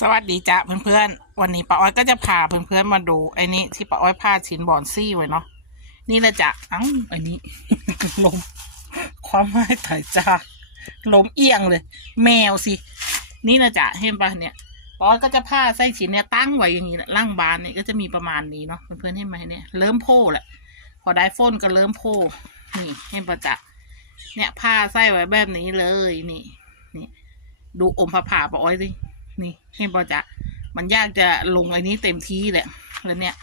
สวัสดีจ้ะเพื่อนๆ วันนี้ป้าอ้อยก็จะพาเพื่อนๆมาดูไอ้นี่ที่ป้าอ้อยพาชิ้นบอนซี่ไว้เนาะนี่แหละจ้ะเอ้าไอ้นี้ ลม ความหมายถ่ายจาลมเอียงเลย แมวสิ นี่นะจ๊ะเห็นปะเนี่ยป้าอ้อยก็จะพาไส้ชิ้นเนี่ยตั้งไว้อย่างนี้นะล่างบานเนี่ยก็จะมีประมาณนี้เนาะเพื่อนๆเห็นไหมเนี่ยเริ่มโผล่แหละพอได้ฝนก็เริ่มโผล่นี่เห็นปะจ๊ะเนี่ยผ้าไส้ไว้แบบนี้เลยนี่นี่ดูอมผ้าผ่าป้าอ้อยสิ นี่เห็นปะจ๊ะมันยากจะลงไอ้นี้เต็มที่แหละแล้วเนี่ย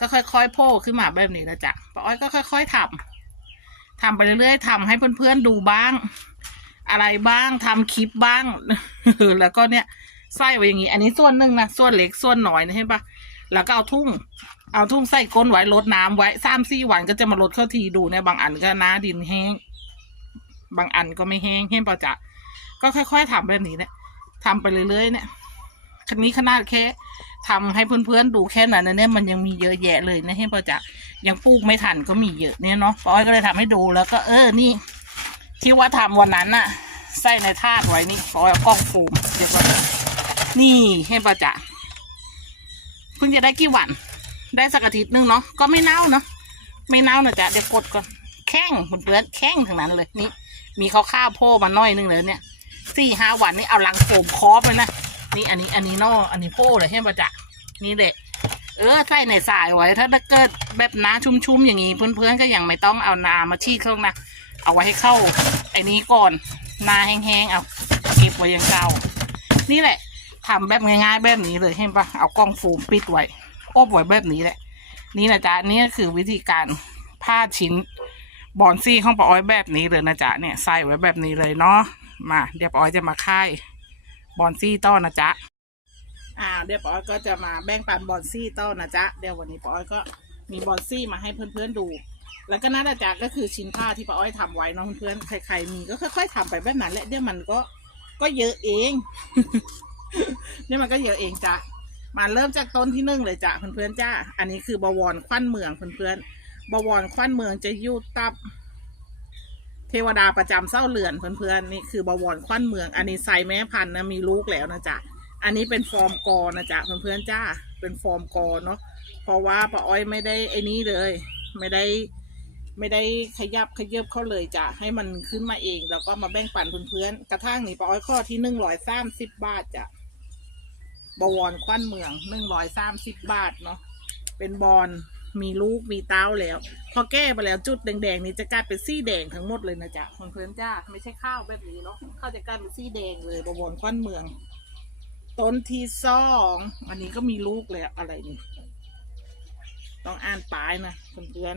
ก็ค่อยๆโผล่ขึ้นมาแบบนี้นะจ๊ะป้าอ้อยก็ค่อย ๆทำทำไปเรื่อยๆทำให้เพื่อนๆดูบ้าง อะไรบ้างทำคลิปบ้าง แล้วก็เนี่ยใส่ไว้อย่างนี้ อันนี้ส่วนหนึ่งนะส่วนเล็กส่วนน้อยนะเห็นปะแล้วก็เอาทุ่ง เอาทุ่งใส่ก้นไว้ลดน้ำไว้สามสี่วันก็จะมาลดเข้าทีดูเนี่ยบางอันก็น้าดินแห้ง บางอันก็ไม่แห้งเห็นปะจ๊ะก็ค่อย ๆทำแบบนี้เนี่ย ทำไปเรื่อยๆเนี่ยคันนี้ขนาดแค่ทำให้เพื่อนๆดูแค่นั้นนะเนี่ยมันยังมีเยอะแยะเลยนะเห็นปะจ๊ะยังปลูกไม่ทันก็มีเยอะเนี่ยเนาะป้อยก็เลยทำให้ดูแล้วก็เออนี่ ที่ว่าทำวันนั้นน่ะใส่ในถาดไว้นี่ป้อยเอากล้องฟูมเดี๋ยวก่อนนี่เห็นปะจ๊ะเพิ่งจะได้กี่วัน ได้สักอาทิตย์นึงเนาะก็ไม่เน่าเนาะไม่เน่านะจ๊ะเดี๋ยวกดก่อนแข้งเพื่อนๆแข้งทั้งนั้นเลยนี่มีข้าวข้าวโพมาหน้อยนึงเลยเนี่ย สี่ห้าวันนี่เอาลังโฟมครอบเลยนะนี่อันนี้อันนี้นออันนี้โพ่เลยใช่ปะจ๊ะนี่เด็กเออใส่ในสายไว้ ถ้าเกิดแบบน้าชุ่มๆอย่างนี้เพื่อนๆก็ยังไม่ต้องเอานามาชีดเข้านะเอาไว้ให้เข้าไอ้นี้ก่อนนาแห้งๆเอาเก็บไว้ยังเก่านี่แหละทำแบบง่ายๆแบบนี้เลยเห็นปะเอากล้องโฟมปิดไว้อบไว้แบบนี้แหละ นี่นะจ๊ะนี่คือวิธีการผ้าชิ้นบอนซี่ของป้าอ้อยแบบนี้เลยนะจ๊ะเนี่ยใส่ไว้แบบนี้เลยเนาะ มาเดี๋ยวปอยจะมาค่ายบอนซี่ต้อนะจ๊ะอ่าเดี๋ยวปอยก็จะมาแบ่งปันบอนซี่ต้อนะจ๊ะเดี๋ยววันนี้ปอยก็มีบอนซี่มาให้เพื่อนๆดู แล้วก็น่าจะจ๊ะก็คือชิ้นผ้าที่ปออ้อยทำไว้เนาะเพื่อนๆใครๆมีก็ค่อยๆทำไปแบบนั้นแหละเดี๋ยวมันก็ก็เยอะเองเดี๋ยวมันก็เยอะเองจ้ะมาเริ่มจากต้นที่หนึ่งเลยจ้ะเพื่อนๆจ้าอันนี้คือบวรขวัญเมืองเพื่อนๆบวรขวัญเมืองจะยู่ตับ เทวดาประจำเส้าเรือนเพื่อนๆนี่คือบวรขวัญเมืองอันนี้ใส่แม่พันธุ์นะมีลูกแล้วนะจ๊ะอันนี้เป็นฟอร์มกอนะจ๊ะเพื่อนๆจ้าเป็นฟอร์มกอเนาะเพราะว่าป้าอ้อยไม่ได้ไอ้นี้เลย ไม่ได้ไม่ได้ขยับขยืบเขาเลยจ้ะให้มันขึ้นมาเอง แล้วก็มาแบ่งปันเพื่อนๆกระทั่งนี่ป้าอ้อยข้อที่หนึ่งร้อยสามสิบบาทจ้ะบวรควันเมืองหนึ่งร้อยสามสิบบาทเนาะเป็นบอล มีลูกมีเต้าแล้ว พอแก้ไปแล้วจุดแดงๆนี่จะกลายเป็นสีแดงทั้งหมดเลยนะจ๊ะเพื่อนจ้าไม่ใช่ข้าวแบบนี้เนาะข้าวจะกลายเป็นสีแดงเลยบวรควันเมือง ต้นที่สองอันนี้ก็มีลูกเลยอะอะไรนี่ต้องอ่านปลายนะเพื่อน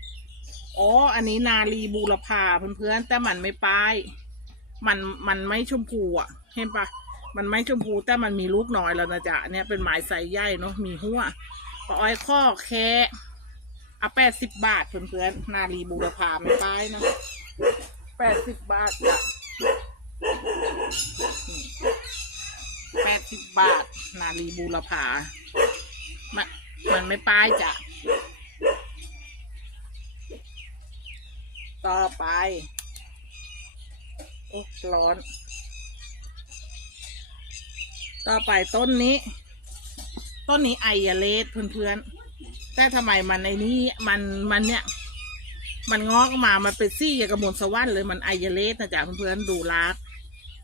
ๆอ๋ออันนี้นาลีบูรพาเพื่อนๆแต่มันไม่ปลาย มันมันไม่ชมพูอะ เห็นปะมันไม่ชมพูแต่มันมีลูกน้อยแล้วนะจ๊ะเนี่ยเป็นไม้ไซส์ใหญ่เนาะมีหัว ปออ้อยข้อแค่เอาแปดสิบบาทเพื่อนๆนาลีบูรพาไม่ปลายนะแปดสิบบาทจ้ะแปดสิบบาท นาลีบูรพามันมันไม่ป้ายจ้ะ ต่อไป โอ้ร้อน ต่อไปต้นนี้ ต้นนี้ไอยาเลสเพื่อนๆ แต่ทำไมมันในนี้มันมันเนี่ย มันงอกมา มันเป็นซี่ยากระมวลสวรรค์เลยมันไอยาเลสนะจ๊ะเพื่อนๆดูรัก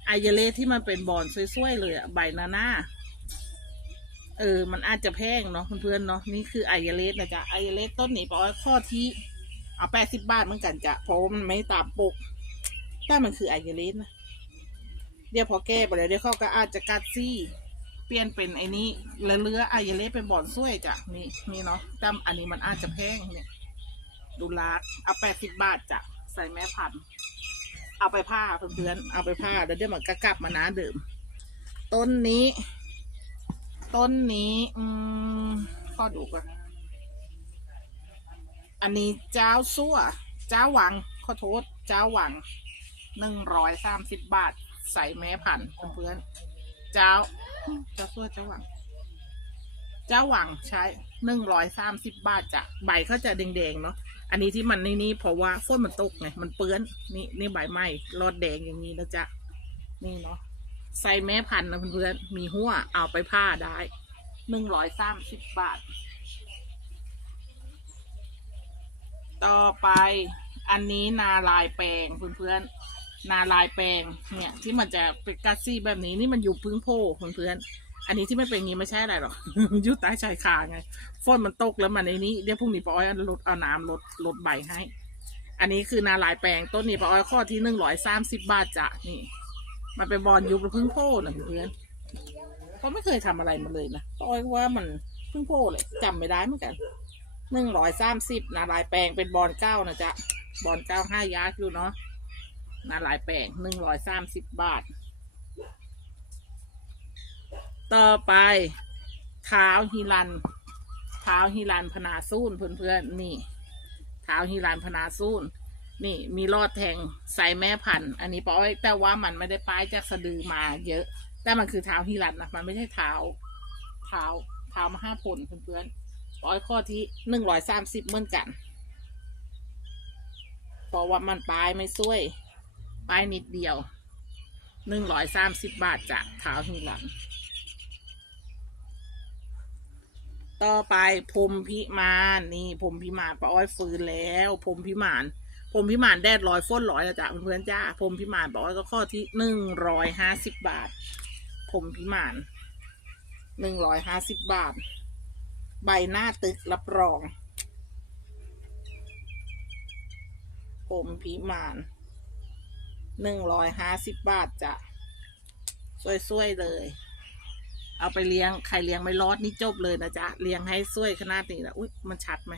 ไอเยเลสที่มันเป็นบอนสวยๆเลยอะใบนาน่าเออ มันอาจจะแพงเนาะเพื่อนๆเนาะนี่คือไอเยเลสนะจ๊ะไอเยเลสต้นนี้ปอยข้อที่เอาแปดสิบบาทเหมือนกันจ้ะเพราะมันไม่ตามปกแต่มันคือไอเยเลสนะเดี๋ยวพอแก้ไปแล้วเดี๋ยวเขาก็อาจจะกัดซี่ เปลี่ยนเป็นไอ้นี้ล้วเลื้อไอเยเลสเป็นบอนสวยจ้ะนี่นี่เนาะแต่อันนี้มันอาจจะแพงเนี่ย ดูลาดเอาแปดสิบบาทจ้ะใส่แม่พันเอาไปผ้าเพื่อนๆเอาไปผ้าแล้วเดี๋ยวมันก็กลับมานะเดิมต้นนี้ ต้นนี้ อืมก็ดูก่อนอันนี้เจ้าซั่ว เจ้าหวังขอโทษ เจ้าหวังหนึ่งร้อยสามสิบบาท ใส่แม่พันเพื่อนๆเจ้า จ้าซั่วเจ้าหวังเจ้าหวังใช้หนึ่งร้อยสามสิบบาทจ้ะใบเขาจะแดงๆเนาะอันนี้ที่มันในนี้เพราะว่าฝนมันตกไงมันเปื้อนนี่นี่ใบไม้รอดแดงอย่างนี้นะจ๊ะนี่เนาะใส่แม่พันธุ์นะเพื่อนๆมีหัวเอาไปผ้าได้หนึ่งร้อยสามสิบบาท ต่อไปอันนี้นาลายแปลงเพื่อนๆ นาลายแปลงเนี่ย ที่มันจะเป็นกัสซี่แบบนี้นี่มันอยู่พึ่งโพเพื่อนๆอันนี้ที่ไม่เป็นงนี้ไม่ใช่อะไรหรอก อยู่ใต้ชายคาไงฝนมันตกแล้วมันในนี้เดี๋ยวพรุ่งนี้ป้าอ้อยเอาลดเอาน้ำลดลดใบให้ อันนี้คือนาลายแปลงต้นนี้ป้าอ้อยข้อที่หนึ่งร้อยสามสิบบาทจ้ะนี่ มันเป็นบอลยุคพึ่งโพนะเพื่อนเขาไม่เคยทำอะไรมาเลยนะป้าอ้อยว่ามันพึ่งโพเลยจำไม่ได้เหมือนกันหนึ่งร้อยสามสิบนาลายแปลงเป็นบอลเก้านะจ๊ะบอลเก้าห้ายาร์ดอยู่เนาะ นาลายแปลงหนึ่งร้อยสามสิบบาท ต่อไปเท้าฮิรันเท้าฮิรันพนาซูนเพื่อนๆนี่เท้าฮิรันพนาซูนนี่มีรอดแทงใส่แม่พันธุ์ อันนี้ป้อ้อยแต่ว่ามันไม่ได้ป้ายจากสะดือมาเยอะ แต่มันคือเท้าฮิรันนะมันไม่ใช่เท้าเท้าเท้ามาห้าผลเพื่อนๆร้อยข้อที่หนึ่งร้อยสามสิบเหมือนกันเพราะว่ามันปลายไม่ซุ้ย ปลายนิดเดียวหนึ่งร้อยสามสิบบาทจากเท้าหินหลังต่อไปพรมพิมานนี่พรมพิมานป้าอ้อยฟื้นแล้วพรมพิมานพรมพิมานแดดร้อยฟ้นร้อยนะจ๊ะเพื่อนๆจ้าพรมพิมานป้าอ้อยก็ข้อที่หนึ่งร้อยห้าสิบบาทพรมพิมานหนึ่งร้อยห้าสิบบาท ใบหน้าตึกรับรองผมพิมาน หนึ่งร้อยห้าสิบบาทจะสวยๆเลย เอาไปเลี้ยงใครเลี้ยงไม่รอดนี่จบเลยนะจ๊ะเลี้ยงให้สวยขนาดนี้นะอุ้ยมันชัดไหม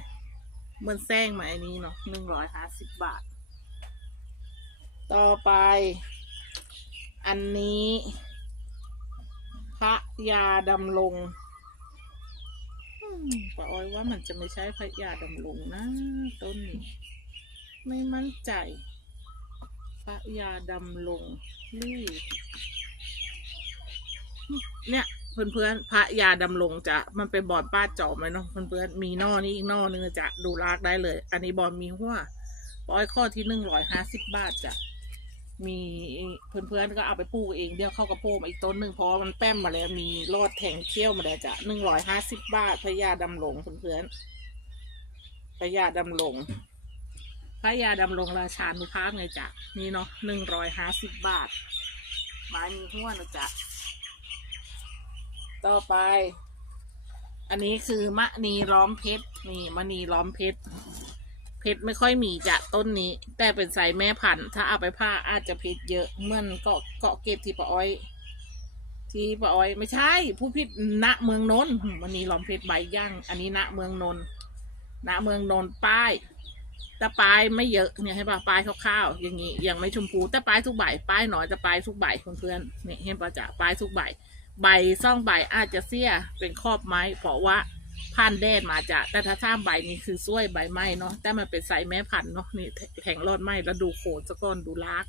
มันแซงไหมอันนี้เนาะหนึ่งร้อยห้าสิบบาท ต่อไป อันนี้ พระยาดำรงป้าอ้อยว่ามันจะไม่ใช่พระยาดำรงนะ ต้นนี้ ไม่มั่นใจ พระยาดำรงนี่เนี่ยเพื่อนๆพระยาดำรงจะมันเป็นบอลป้าจอมไหมเนาะเพื่อนๆมีนอนี่อีกนอนึงจะดูลากได้เลย อันนี้บอลมีหัวป้อยข้อที่หนึ่งร้อยห้าสิบบาทจะมีเพื่อนๆก็เอาไปปลูกเองเดี๋ยวเข้ากระโปงอีกต้นหนึ่งเพราะมันแป้มมาแล้วมีรอดแทงเขี้ยวมาแล้วจะหนึ่งร้อยห้าสิบบาทพระยาดำรงเพื่อนๆพระยาดำรง พระยาดำรงราชานุภาพไงจ้ะนี่เนาะหนึ่งร้อยห้าสิบบาทไม้มีหัวนะจ๊ะต่อไป อันนี้คือมะนีล้อมเพชรนี่มะนีล้อมเพชรเพชรไม่ค่อยมีจะต้นนี้ แต่เป็นสายแม่พันธุ์ถ้าเอาไปผ้าอาจจะเพชรเยอะเหมือนเกาะเกาะเกตที่ปะอ้อย ที่ปะอ้อยไม่ใช่ ผู้พิษณเมืองนนท์มันนีล้อมเพชรใบย่างอันนี้ณเมืองนนท์ณเมืองนนท์ป้าย แต่ปลายไม่เยอะเนี่ยให้ป่ะปลายคร่าวๆอย่างนี้ยังไม่ชมพูแต่ปลายทุกใบปลายหน่อยแต่ปลายทุกใบเพื่อนๆเนี่ยเห็นป่ะจ๊ะปลายทุกใบ ใบซ่องใบอาจจะเสียเป็นครอบไม้เพราะว่าพันแดดมาจากแต่ถ้าท่ามใบนี้คือซ้วยใบไม้เนาะแต่มันเป็นสายแม่พันธุ์เนาะนี่แข็งรอดไม้แล้วดูโคนสะก้อนดูลาก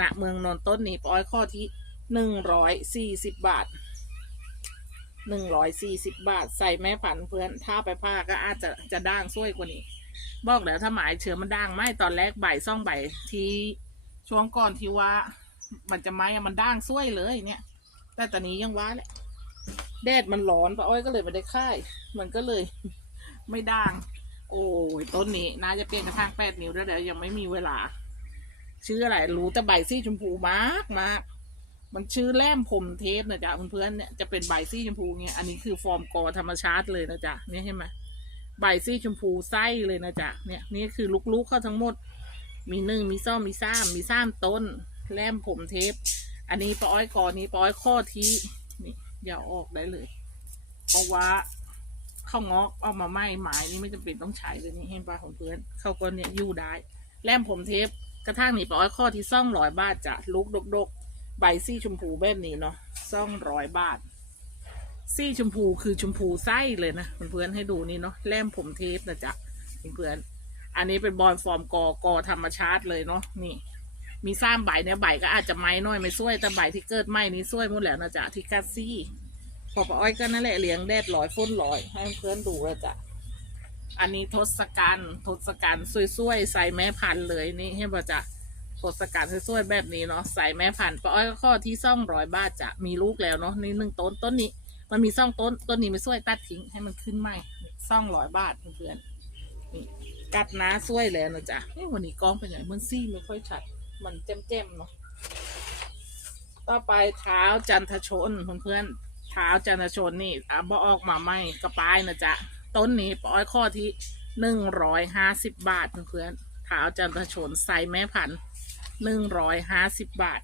ณเมืองนนต้นนี้ปอยข้อที่หนึ่งร้อยสี่สิบบาทหนึ่งร้อยสี่สิบบาท ใส่แม่พันธุ์เพื่อน ถ้าไปผ้าก็อาจจะจะด่างซ้วยกว่านี้ บอกแล้วถ้าหมายเชื้อมันด่างไหมตอนแรกใบซ่องใบที่ช่วงก่อนที่ว่า มันจะไหมอะมันด่างซวยเลยเนี่ย แต่ตอนนี้ยังว่าแหละแดดมันร้อนป้าอ้อยก็เลยไม่ได้ค่าย มันก็เลย ไม่ด่าง โอ้ยต้นนี้น่าจะเปลี่ยนกระถางแปดนิ้วได้แล้วยังไม่มีเวลา ชื่ออะไรรู้แต่ใบซี่ชมพูมากมากมันชื่อแล่มผมเทปนะจ๊ะเพื่อนๆเนี่ยจะเป็นใบซี่ชมพูเนี่ยอันนี้คือฟอร์มกอธรรมชาติเลยนะจ๊ะเนี่ยเห็นไหม ใบซี่ชมพูไส้เลยนะจ๊ะเนี่ยนี่คือลูกๆเขาทั้งหมด มีหนึ่งมีซ่อมมีซ้ำมีซ้ำต้น แลมผมเทป อันนี้ปอ้อยก่อนนี้ปอ้อยข้อที่นี่อย่าออกได้เลย เพราะว่าข้าวงอกเอามาไหม้หมายนี่ไม่จำเป็นต้องใช้เลยนี่เห็นปลาของเพื่อนเข้าก็เนี่ยยู่ได้ แลมผมเทปกระทั่งนี่ปอ้อยข้อที่ซ่องร้อยบาทจ้ะลูกดกๆใบซี่ชมพูแบบนี้เนาะซ่องร้อยบาท ซี่ชมพูคือชมพูไส้เลยนะเพื่อนๆให้ดูนี่เนาะแล่มผมเทปนะจ๊ะเพื่อนๆอันนี้เป็นบอลฟอร์มกอกอธรรมชาติเลยเนาะนี่ มีซ้ำใบเนี่ยใบก็อาจจะไม้น้อยไม่ช่วยแต่ใบที่เกิดไม้นี้ช่วยหมดแล้วนะจ๊ะที่กัสซี่พอปอ้อยก็นั่นแหละเลี้ยงแดดร้อยฟุ้นร้อย ให้เพื่อนดูแล้วจ้ะอันนี้ทศกัณฐ์ทศกัณฐ์สวยๆใส่แม่พันธุ์เลยนี่ให้ป่ะจ๊ะทศกัณฐ์สวยๆแบบนี้เนาะใส่แม่พันธุ์ปอ้อยก็ข้อที่ซ่องร้อยบาทจะมีลูกแล้วเนาะนี่หนึ่งต้นต้นนี้ มันมีซ่องต้นต้นนี้ไม่วยตัดทิ้งให้มันขึ้นใหม่ซ่องร้อยบาทเพื่อนๆนี่กัดน้าสวยแล้วนะจ๊ะวันนี้กล้องเป็นไงมันซี่ไม่ค่อยชัด มันแจ่มๆเนาะต่อไปเท้าจันทชนเพื่อนๆเท้าจันทชนนี่อะบอออกมาใหม่กระปายนะจ๊ะต้นนี้ป้าอ้อยข้อที่หนึ่งร้อยห้าสิบบาทเพื่อนๆเท้าจันทชนใส่แม่พันหนึ่งร้อยห้าสิบบาท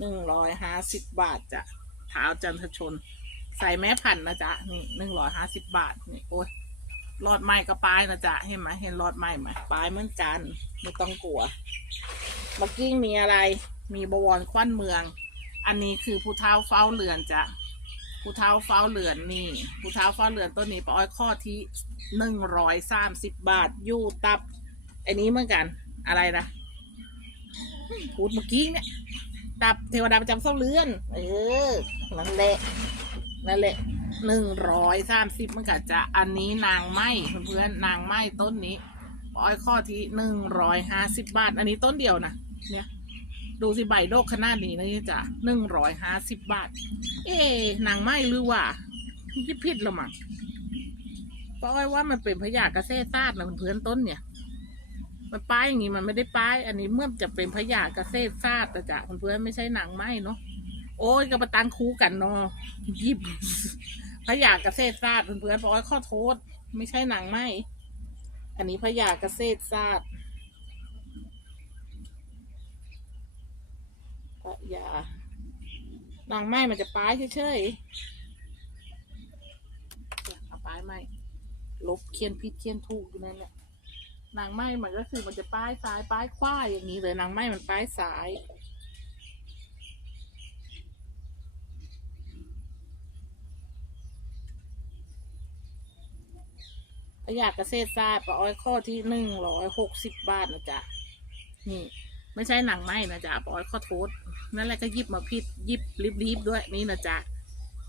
หนึ่งร้อยห้าสิบบาทจ้ะเท้าจันทชน ใส่แม่พันนะจ๊ะนี่หนึ่งร้อยห้าสิบบาทนี่โอ้ยหลอดไม้ก็ปลายนะจ๊ะเห็นไหมเห็นหลอดไม้ไหมปลายเหมือนกันไม่ต้องกลัวเมื่อกี้งมีอะไร มีบวรควันเมือง อันนี้คือผู้เท้าเฝ้าเรือนจ้ะผู้เท้าเฝ้าเรือนนี่ผู้เท้าเฝ้าเรือนต้นนี้ปอ้อยข้อที่หนึ่งร้อยสามสิบบาทยู่ตับ อันนี้เหมือนกันอะไรนะพูดเมื่อกี้เนี่ย ดับเทวดาประจำเส้าเรือน เออ นั่นแหละ นั่นแหละหนึ่งร้อยสามสิบมันก็จะอันนี้นางไม้เพื่อนๆนางไม้ต้นนี้ปอ้อยข้อที่หนึ่งร้อยห้าสิบบาท อันนี้ต้นเดียวนะเนี่ย ดูสิใบโดกขนาดนี้นะจ้ะหนึ่งร้อยห้าสิบบาท เอ๊ะนางไม้หรือว่าที่ผิดหรือมั้งปอ้อยว่ามันเป็นพญากระเซซาดนะเพื่อนๆต้นเนี่ย มันป้ายอย่างนี้มันไม่ได้ป้าย อันนี้เมื่อจะเป็นพญากระเซซาดแต่จะเพื่อนๆไม่ใช่หนังไหมเนาะโอ้ยกับปตังคูกันเนาะยิบพญากระเซซาดเพื่อนๆบอกว่าข้อโทษ ไม่ใช่หนังไหมอันนี้พญากระเซซาดพญาหนังไหมมันจะป้ายเฉยๆเอาป้ายไหมลบเคียนผิดเคียนถูกอยู่นั่นแหละ นางไม้มันก็คือมันจะป้ายซ้ายป้ายขวาอย่างนี้เลยนางไม้มันป้ายซ้ายพยากเกษตรศาสตร์ปอ้อยข้อที่หนึ่งร้อยหกสิบบาทนะจ๊ะนี่ ไม่ใช่หนังไม้นะจ๊ะปะอ้อยข้อโทษนั่นแหละก็ยิบมาพิดหยิบรีบด้วยนี่นะจ๊ะ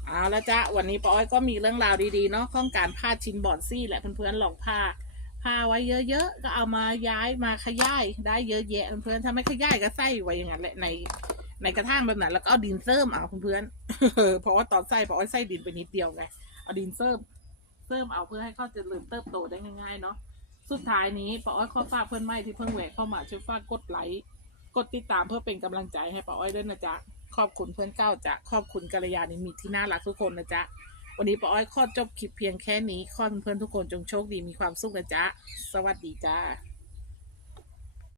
เอาละจ๊ะวันนี้ปะอ้อยก็มีเรื่องราวดีๆเนาะข้องการผ้าชิ้นบอนซี่แหละเพื่อนๆลองผ้า พาไว้เยอะๆ ก็เอามาย้ายมาขยายได้เยอะแยะเพื่อนถ้าไม่ขยายก็ใส่ไว้อย่างนั้นแหละในในกระถางแบบนั้นแล้วก็เอาดินเสริมเอาเพื่อนเพราะว่าตอนใส่เพราะว่าใส่ดินไปนิดเดียวไงเอาดินเสริมเสริมเอาเพื่อให้เขาเจริญเติบโตได้ง่ายๆเนาะสุดท้ายนี้ป้าอ้อยขอฝากเพื่อนใหม่ที่เพิ่งแหวกเข้ามาช่วยฝากกดไลค์กดติดตามเพื่อเป็นกำลังใจให้ป้าอ้อยด้วยนะจ๊ะขอบคุณเพื่อนเก้าจ้ะขอบคุณกัลยาณมิตรที่น่ารักทุกคนนะจ๊ะ วันนี้ป้าอ้อยขอจบคลิปเพียงแค่นี้ขอเพื่อนๆทุกคนจงโชคดีมีความสุขนะจ๊ะ สวัสดีจ้า